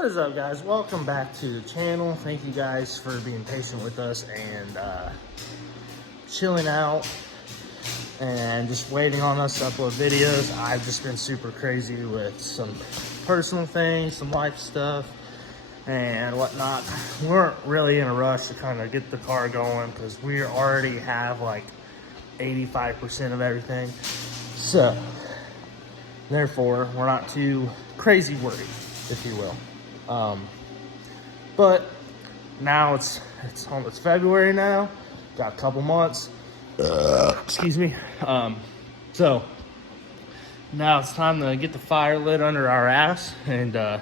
What is up, guys? Welcome back to the channel. Thank you guys for being patient with us and chilling out and just waiting on us to upload videos. I've just been super crazy with some personal things, some life stuff and whatnot. We weren't really in a rush to kind of get the car going because we already have like 85% of everything. So therefore, we're not too crazy worried, if you will. But now it's February now. Got a couple months. Excuse me. So now it's time to get the fire lit under our ass and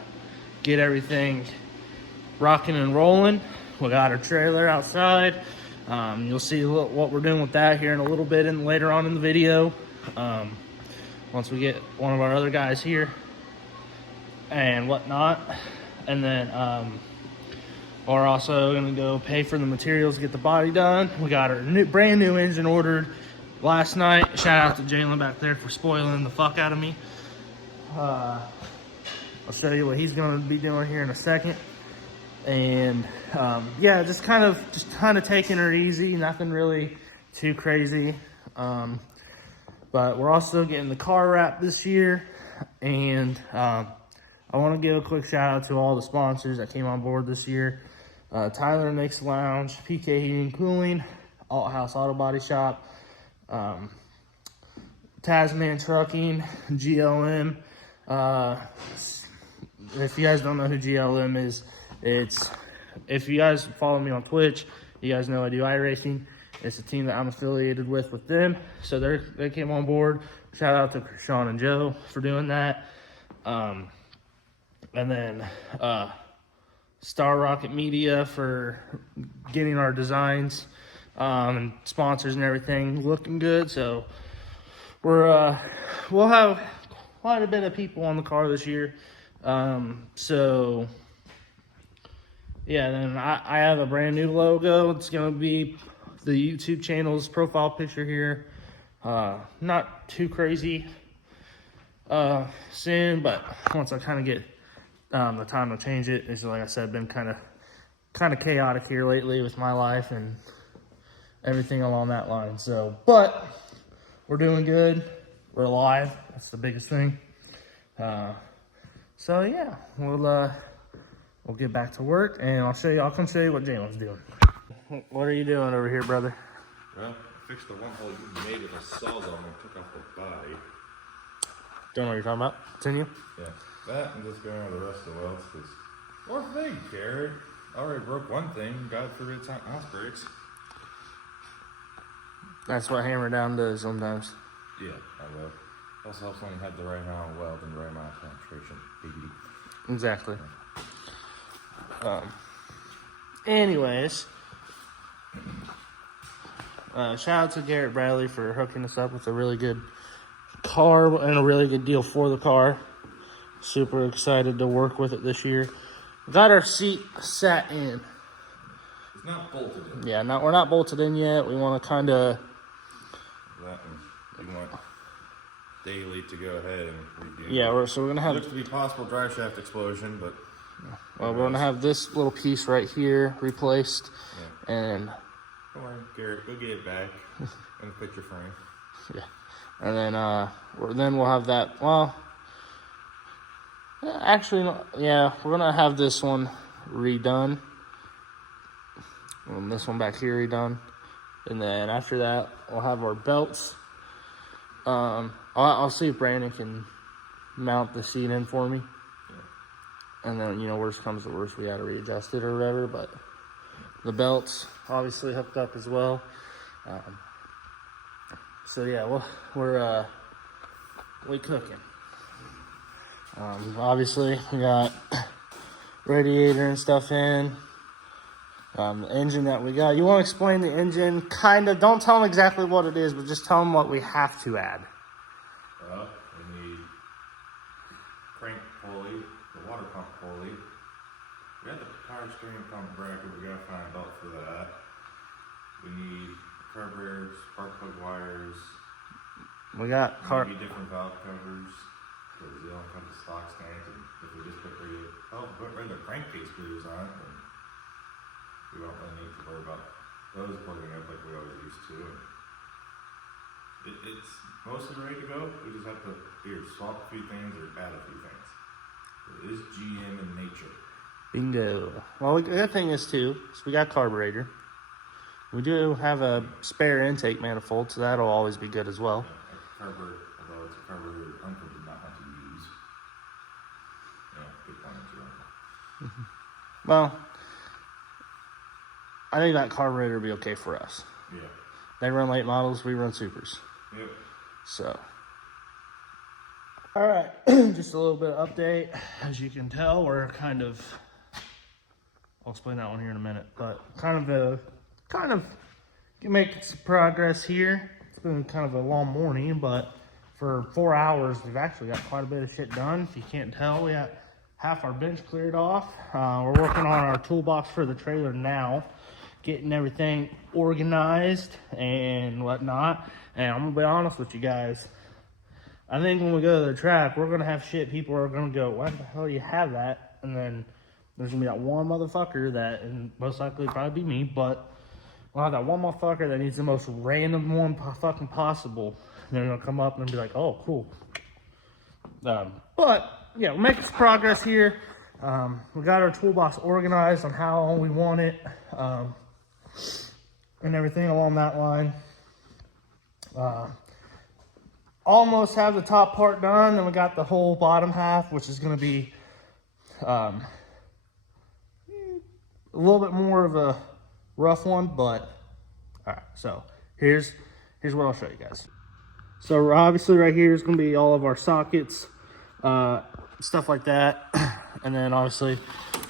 get everything rocking and rolling. We got our trailer outside. You'll see what we're doing with that here in a little bit and later on in the video. Once we get one of our other guys here and whatnot. And then we're also gonna go pay for the materials to get the body done. We got our brand new engine ordered last night. Shout out to Jalen back there for spoiling the fuck out of me. I'll show you what he's gonna be doing here in a second. And yeah, just kind of taking her easy, nothing really too crazy. But we're also getting the car wrapped this year, and I want to give a quick shout out to all the sponsors that came on board this year. Tyler Mix Lounge, PK Heating and Cooling, Alt House Auto Body Shop, Tasman Trucking, GLM. If you guys don't know who GLM is, if you guys follow me on Twitch, you guys know I do iRacing. It's a team that I'm affiliated with them. So they came on board. Shout out to Sean and Joe for doing that. And then Star Rocket Media for getting our designs and sponsors and everything looking good. So we'll have quite a bit of people on the car this year. So yeah, then I have a brand new logo. It's gonna be the YouTube channel's profile picture here. Not too crazy soon, but once I kind of get the time to change it. It's like I said, been kind of chaotic here lately with my life and everything along that line. So, but we're doing good. We're alive. That's the biggest thing. So yeah, we'll get back to work and I'll come show you what Jalen's doing. What are you doing over here, brother? Well, I fixed the one hole you made with a sawzall and took off the body. Don't know what you're talking about. Continue. Yeah, that and just going over the rest of the welds, because more thing, Jared. I already broke one thing, God forbid it's house breaks. That's what hammer down does sometimes. Yeah, I will. Also helps when you have the right amount of weld and the right amount of penetration. BBD. Exactly. Anyways, shout out to Garrett Bradley for hooking us up with a really good car and a really good deal for the car. Super excited to work with it this year. Got our seat sat in. It's not bolted in. Yeah, we're not bolted in yet. We want to kind of... That one, you want daily to go ahead and redo. Yeah, we're going to have... Looks to be possible drive shaft explosion, but... Well, we're going to have this little piece right here replaced. Yeah. And... Don't worry, Garrett, go get it back in the picture frame. Yeah. And then we'll have that, well... Actually, yeah, we're going to have this one redone. And this one back here redone. And then after that, we'll have our belts. I'll see if Brandon can mount the seat in for me. Yeah. And then, worst comes to worst, we got to readjust it or whatever. But the belts obviously hooked up as well. So yeah, we cooking. Obviously, we got radiator and stuff in. The engine that we got. You want to explain the engine? Kind of. Don't tell them exactly what it is, but just tell them what we have to add. Well, we need crank pulley, the water pump pulley. We got the power steering pump bracket. We got to find a belt for that. We need carburetor, spark plug wires. We got maybe different valve covers. because they don't come to stock stands, and if we just put regular crankcase bleeders on it, then we don't really need to worry about those plugging up like we always used to. And it's mostly ready to go. We just have to either swap a few things or add a few things. It is GM in nature. Bingo. Well, the other thing is too, is we got carburetor. We do have a spare intake manifold, so that'll always be good as well. Yeah, a carburetor, although it's a carburetor Uncle did not want to use. Yeah, good point to your uncle. Well, I think that carburetor will be okay for us. Yeah. They run late models, we run supers. Yep. So. Alright, just a little bit of update. As you can tell, we're kind of, I'll explain that one here in a minute, but kind of making some progress here. It's been kind of a long morning, but for 4 hours, we've actually got quite a bit of shit done. If you can't tell, we got half our bench cleared off. We're working on our toolbox for the trailer now, getting everything organized and whatnot. And I'm gonna be honest with you guys, I think when we go to the track, we're gonna have shit. People are gonna go, "Why the hell do you have that?" And then there's gonna be that one motherfucker that, and most likely probably be me, but we'll have that one motherfucker that needs the most random one fucking possible. And they're gonna come up and be like, "Oh, cool." But yeah, we're making some progress here. We got our toolbox organized on how we want it, and everything along that line. Almost have the top part done, and we got the whole bottom half, which is going to be a little bit more of a rough one, but all right. So here's what I'll show you guys. So obviously right here is going to be all of our sockets, stuff like that, and then obviously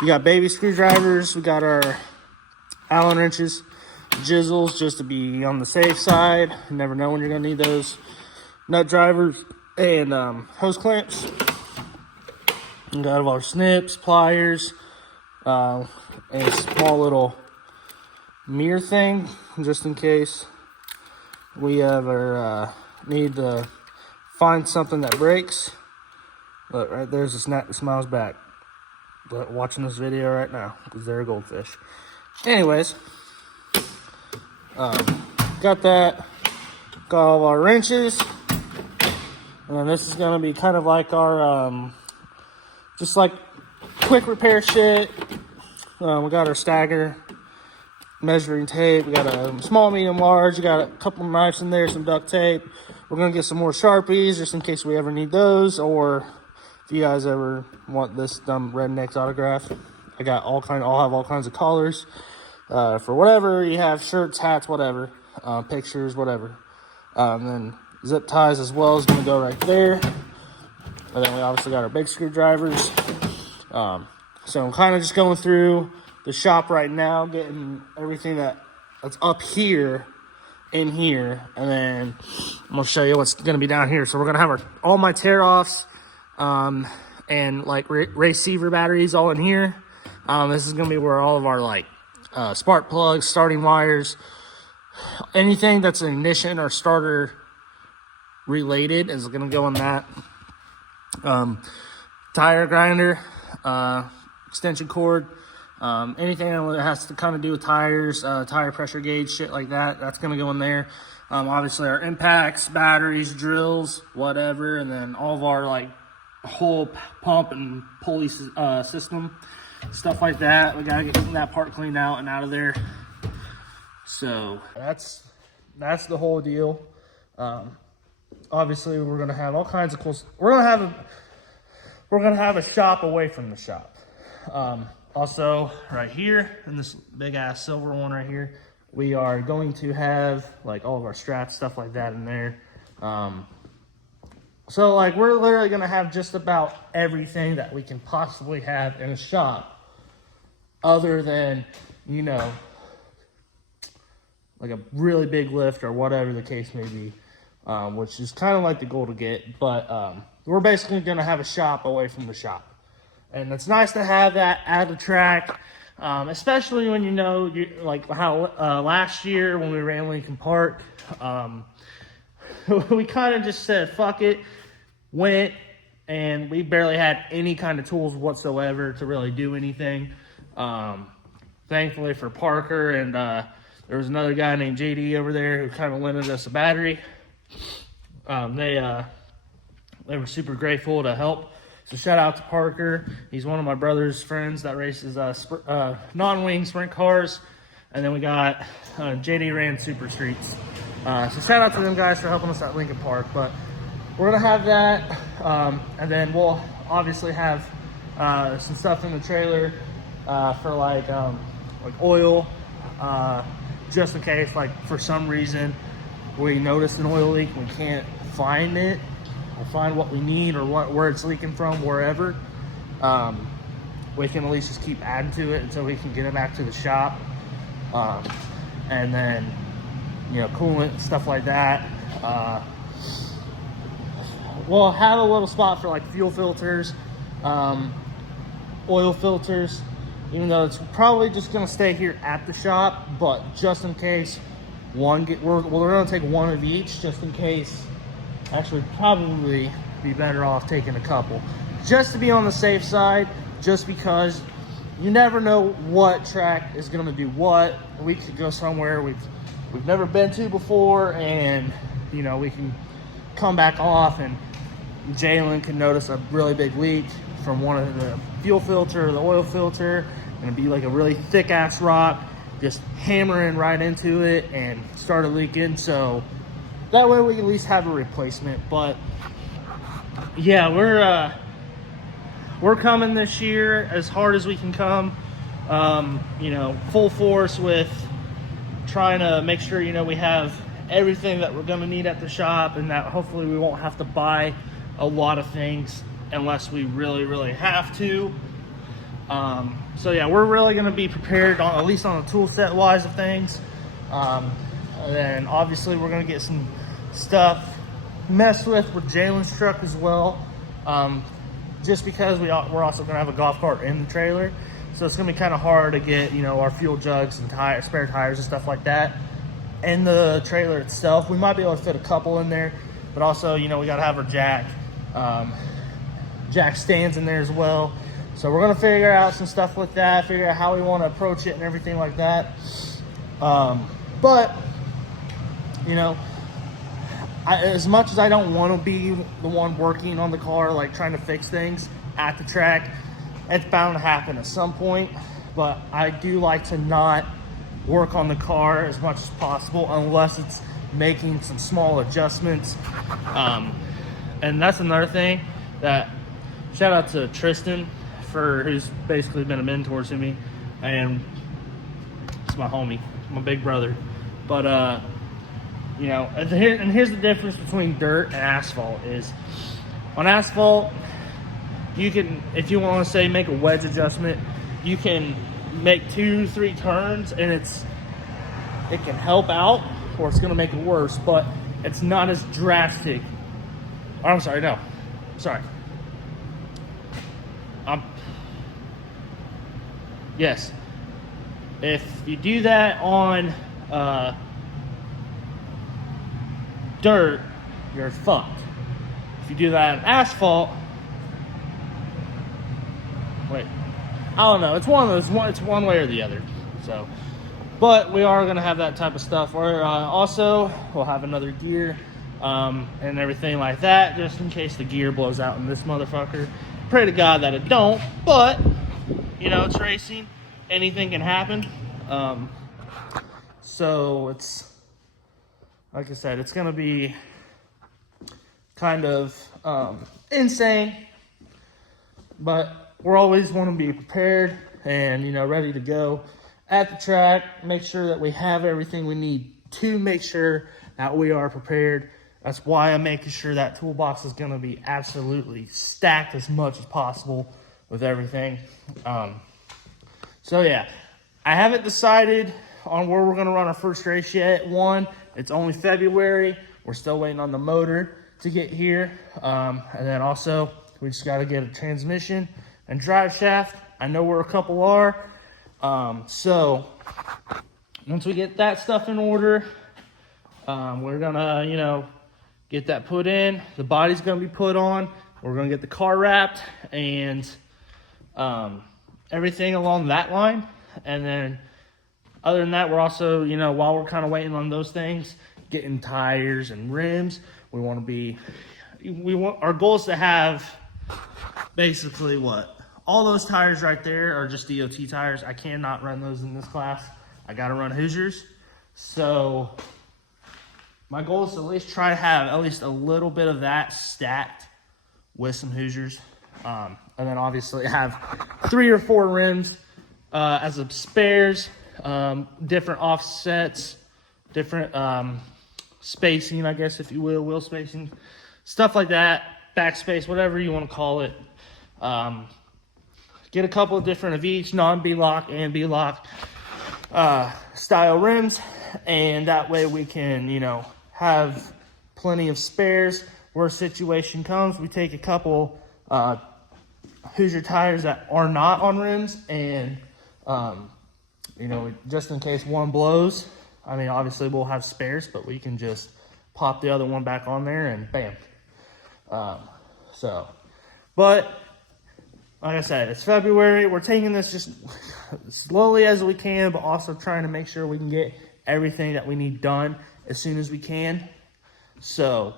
we got baby screwdrivers. We got our Allen wrenches, jizzles, just to be on the safe side. You never know when you're going to need those. Nut drivers and hose clamps. We got all our snips, pliers, and a small little mirror thing, just in case we ever need to find something that breaks. Look, right there's a snap that smiles back. But watching this video right now, because they're a goldfish. Anyways, got that. Got all of our wrenches. And then this is going to be kind of like our, just like quick repair shit. We got our stagger, measuring tape. We got a small, medium, large. We got a couple of knives in there, some duct tape. We're going to get some more Sharpies just in case we ever need those. Or if you guys ever want this dumb redneck's autograph, I'll have all kinds of collars. For whatever you have, shirts, hats, whatever, pictures, whatever. And then zip ties as well is going to go right there. And then we obviously got our big screwdrivers. So I'm kind of just going through the shop right now, getting everything that's up here in here. And then I'm going to show you what's going to be down here. So we're going to have all my tear-offs and like receiver batteries all in here. This is going to be where all of our like spark plugs, starting wires, anything that's an ignition or starter related is going to go in that. Tire grinder, extension cord, anything that has to kind of do with tires, tire pressure gauge, shit like that, that's going to go in there. Obviously our impacts, batteries, drills, whatever, and then all of our like whole pump and pulley system, stuff like that. We got to get that part cleaned out and out of there. So that's the whole deal. Obviously we're gonna have all kinds of cool. We're gonna have a shop away from the shop. Also, right here in this big ass silver one right here, we are going to have like all of our straps, stuff like that in there. So like we're literally gonna have just about everything that we can possibly have in a shop, other than, you know, like a really big lift or whatever the case may be, which is kind of like the goal to get. But we're basically going to have a shop away from the shop. And it's nice to have that at the track, especially when you know, like how last year when we ran Lincoln Park, we kind of just said, fuck it, went and we barely had any kind of tools whatsoever to really do anything. Thankfully for Parker, and there was another guy named JD over there who kind of lended us a battery. They were super grateful to help. So shout out to Parker. He's one of my brother's friends that races non-wing sprint cars. And then we got JD ran Super Streets. So shout out to them guys for helping us at Lincoln Park. But we're gonna have that, and then we'll obviously have some stuff in the trailer for like oil, just in case, like for some reason we noticed an oil leak, we can't find it or find what we need or where it's leaking from, wherever. We can at least just keep adding to it until we can get it back to the shop. And then, you know, coolant, stuff like that. We'll have a little spot for like fuel filters, oil filters, even though it's probably just gonna stay here at the shop, but just in case we're gonna take one of each, just in case. Actually, probably be better off taking a couple, just to be on the safe side, just because you never know what track is gonna do what. We could go somewhere we've never been to before, and you know, we can come back off and Jalen can notice a really big leak from one of the fuel filter or the oil filter, and it'd be like a really thick ass rock just hammering right into it and started leaking. So that way we can at least have a replacement. But yeah, we're coming this year as hard as we can come. You know, full force with trying to make sure, you know, we have everything that we're gonna need at the shop, and that hopefully we won't have to buy a lot of things unless we really have to. So yeah, we're really gonna be prepared on, at least on the tool set wise of things. And then obviously we're gonna get some stuff messed with Jalen's truck as well. Just because we're also gonna have a golf cart in the trailer. So it's gonna be kind of hard to get, you know, our fuel jugs and spare tires and stuff like that in the trailer itself. We might be able to fit a couple in there, but also, you know, we gotta have our jack stands in there as well. So we're gonna figure out some stuff with that, figure out how we want to approach it and everything like that. But you know, as much as I don't want to be the one working on the car, like trying to fix things at the track, it's bound to happen at some point. But I do like to not work on the car as much as possible unless it's making some small adjustments. And that's another thing that, shout out to Tristan, who's basically been a mentor to me, and it's my homie, my big brother. But you know, and here's the difference between dirt and asphalt is, on asphalt, you can, if you want to say make a wedge adjustment, you can make 2-3 turns and it can help out, or it's gonna make it worse, but it's not as drastic. Oh, I'm sorry, no. Sorry. Yes. If you do that on dirt, you're fucked. If you do that on asphalt, wait, I don't know. It's one of those. It's one way or the other. So, but we are gonna have that type of stuff. Or also, we'll have another gear and everything like that, just in case the gear blows out in this motherfucker. Pray to God that it don't, but you know, it's racing. Anything can happen. So it's, like I said, it's gonna be kind of insane, but we're always want to be prepared and, you know, ready to go at the track. Make sure that we have everything we need to make sure that we are prepared. That's why I'm making sure that toolbox is going to be absolutely stacked as much as possible with everything. So yeah, I haven't decided on where we're going to run our first race yet. It's only February. We're still waiting on the motor to get here. And then also, we just got to get a transmission and drive shaft. I know where a couple are. So once we get that stuff in order, we're gonna, you know, get that put in. The body's gonna be put on. We're gonna get the car wrapped and everything along that line. And then other than that, we're also, you know, while we're kind of waiting on those things, getting tires and rims. We want to be, our goal is to have basically all those tires right there are just DOT tires. I cannot run those in this class. I got to run Hoosiers. So my goal is to at least try to have at least a little bit of that stacked with some Hoosiers. And then obviously have 3 or 4 rims as a spares, different offsets, different spacing, I guess, if you will, wheel spacing, stuff like that, backspace, whatever you want to call it. Get a couple of different of each, non-B-lock and B-lock style rims, and that way we can, you know, have plenty of spares. Where a situation comes, we take a couple Hoosier tires that are not on rims, and you know, just in case one blows, I mean, obviously we'll have spares, but we can just pop the other one back on there and bam. But like I said, it's February. We're taking this just slowly as we can, but also trying to make sure we can get everything that we need done as soon as we can. So,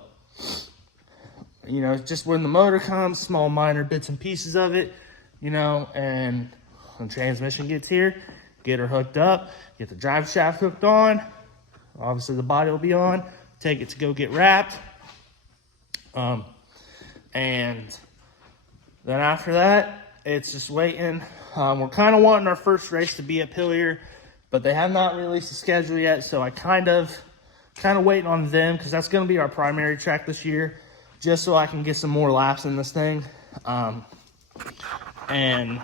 you know, just when the motor comes, small minor bits and pieces of it, you know, and when transmission gets here, get her hooked up, get the drive shaft hooked on. Obviously the body will be on. Take it to go get wrapped. And then after that, it's just waiting. We're kind of wanting our first race to be at Pillier, but they have not released the schedule yet. So I kind of waiting on them, because that's going to be our primary track this year, just so I can get some more laps in this thing. And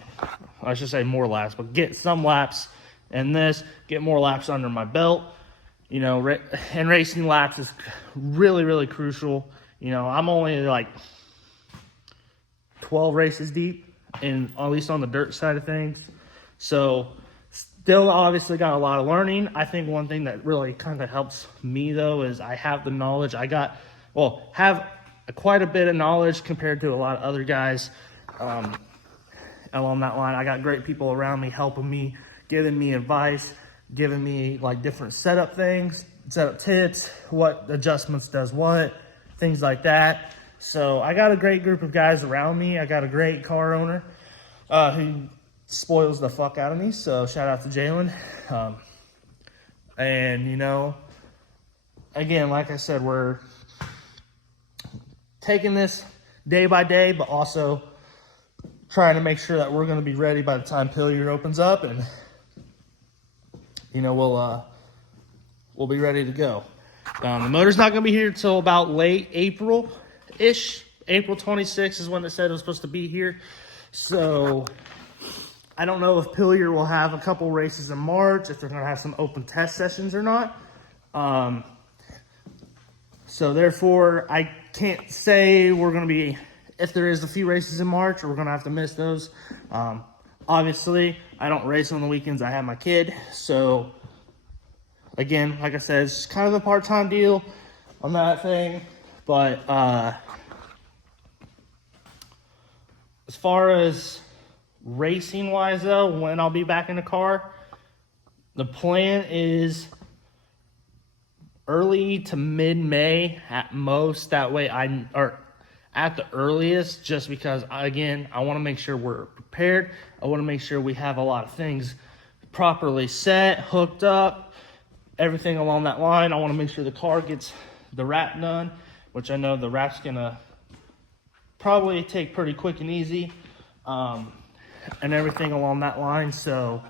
I should say more laps, but get some laps in this, get more laps under my belt. You know, and racing laps is really, really crucial. You know, I'm only like 12 races deep, and at least on the dirt side of things. So still obviously got a lot of learning. I think one thing that really kind of helps me though is I have the knowledge. Have quite a bit of knowledge compared to a lot of other guys along that line. I got great people around me helping me, giving me advice, giving me like different setup tips, what adjustments does what, things like that. So I got a great group of guys around me. I got a great car owner who spoils the fuck out of me. So shout out to Jalen. And you know, again, like I said, we're taking this day by day, but also trying to make sure that we're going to be ready by the time Pillier opens up, and you know, we'll be ready to go. The motor's not going to be here till about late April-ish. April 26th is when it said it was supposed to be here. So I don't know if Pillier will have a couple races in March, if they're going to have some open test sessions or not. So therefore, I can't say we're going to be, if there is a few races in March, or we're going to have to miss those. Obviously, I don't race on the weekends. I have my kid. So again, like I said, it's kind of a part-time deal on that thing. But as far as racing-wise, though, when I'll be back in the car, the plan is early to mid-May at most. That way or at the earliest, just because, again, I want to make sure we're prepared. I want to make sure we have a lot of things properly set, hooked up, everything along that line. I want to make sure the car gets the wrap done, which I know the wrap's going to probably take pretty quick and easy, and everything along that line. So,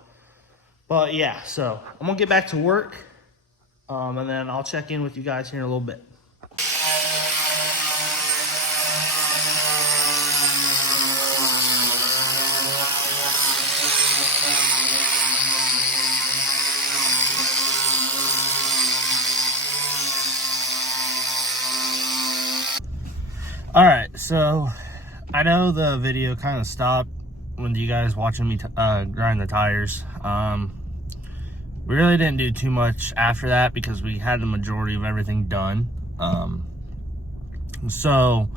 but yeah, so I'm going to get back to work, and then I'll check in with you guys here in a little bit. All right, so I know the video kind of stopped when you guys watching me grind the tires. We really didn't do too much after that because we had the majority of everything done. So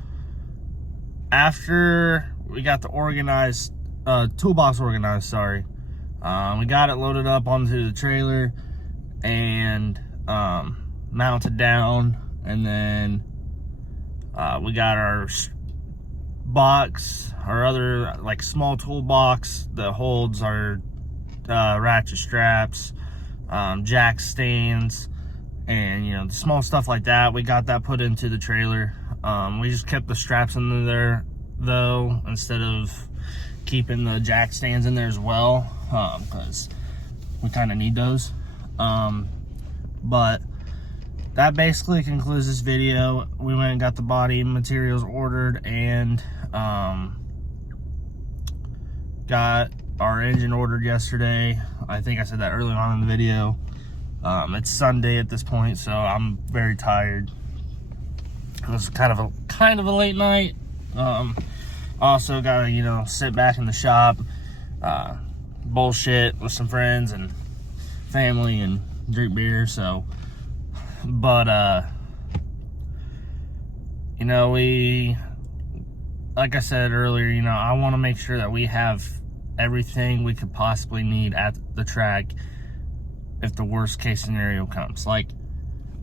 after we got the toolbox organized, sorry, we got it loaded up onto the trailer and mounted down, and then we got our box, our other like small toolbox that holds our ratchet straps, jack stands, and you know, the small stuff like that. We got that put into the trailer. We just kept the straps in there though, instead of keeping the jack stands in there as well, because we kind of need those. But that basically concludes this video. We went and got the body materials ordered, and got our engine ordered yesterday. I think I said that early on in the video. It's Sunday at this point, so I'm very tired. It was kind of a late night. Also gotta, you know, sit back in the shop, bullshit with some friends and family and drink beer. So, but you know, like I said earlier, you know, I want to make sure that we have everything we could possibly need at the track if the worst case scenario comes. Like,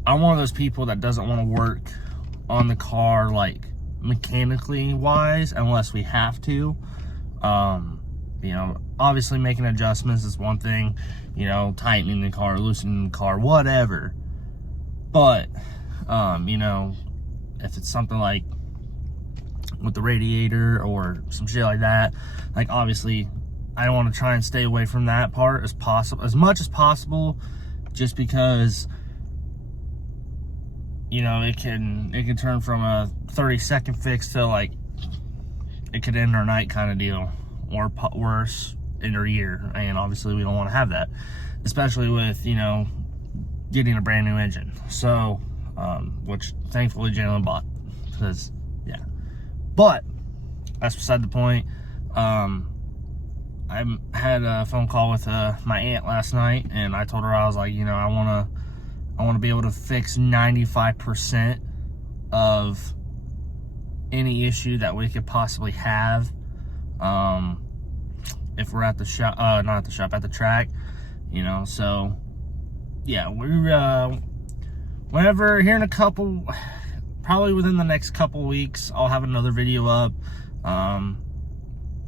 I'm one of those people that doesn't want to work on the car, like, mechanically wise, unless we have to. You know, obviously making adjustments is one thing, you know, tightening the car, loosening the car, whatever. But, you know, if it's something like with the radiator or some shit like that, like, obviously I want to try and stay away from that part as much as possible, just because, you know, it can turn from a 30-second fix to, like, it could end our night kind of deal, or worse, end our year. And obviously we don't want to have that, especially with, you know, getting a brand new engine. So, which thankfully Jalen bought, because, yeah. But that's beside the point. I had a phone call with my aunt last night, and I told her, I was like, you know, I want to be able to fix 95% of any issue that we could possibly have, if we're at the shop, not at the shop, at the track, you know. So yeah, we're whenever, here in a couple, probably within the next couple weeks, I'll have another video up.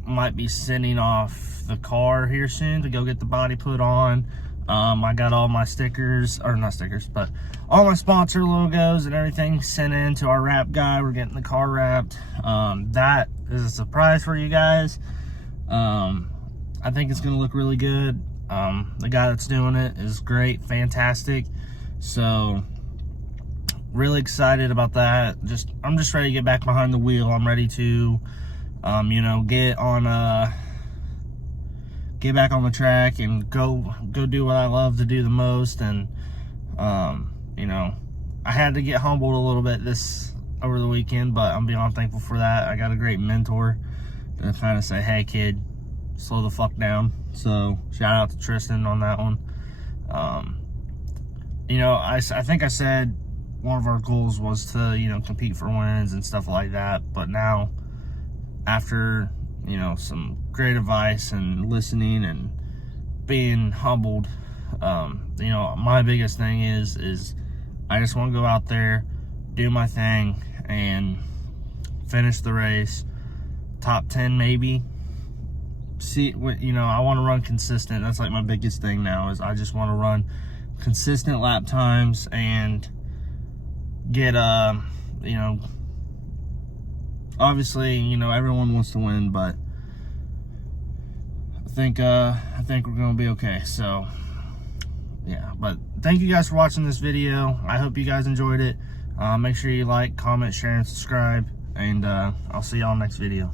Might be sending off the car here soon to go get the body put on. I got all my stickers, or not stickers, but all my sponsor logos and everything sent in to our wrap guy. We're getting the car wrapped. That is a surprise for you guys. I think it's gonna look really good. The guy that's doing it is great, fantastic. So really excited about that. I'm just ready to get back behind the wheel. I'm ready to, you know, get back on the track and go do what I love to do the most. And you know, I had to get humbled a little bit over the weekend, but I'm beyond thankful for that. I got a great mentor to kind of say, hey kid, slow the fuck down. So shout out to Tristan on that one. You know, I think I said one of our goals was to, you know, compete for wins and stuff like that. But now, after, you know, some great advice and listening and being humbled, you know, my biggest thing is I just want to go out there, do my thing, and finish the race, top 10 maybe. See, you know, I want to run consistent. That's like my biggest thing now, is I just want to run consistent lap times and get, you know, obviously, you know, everyone wants to win, but I think we're gonna be okay. So yeah, but thank you guys for watching this video. I hope you guys enjoyed it. Make sure you like, comment, share, and subscribe, and I'll see y'all next video.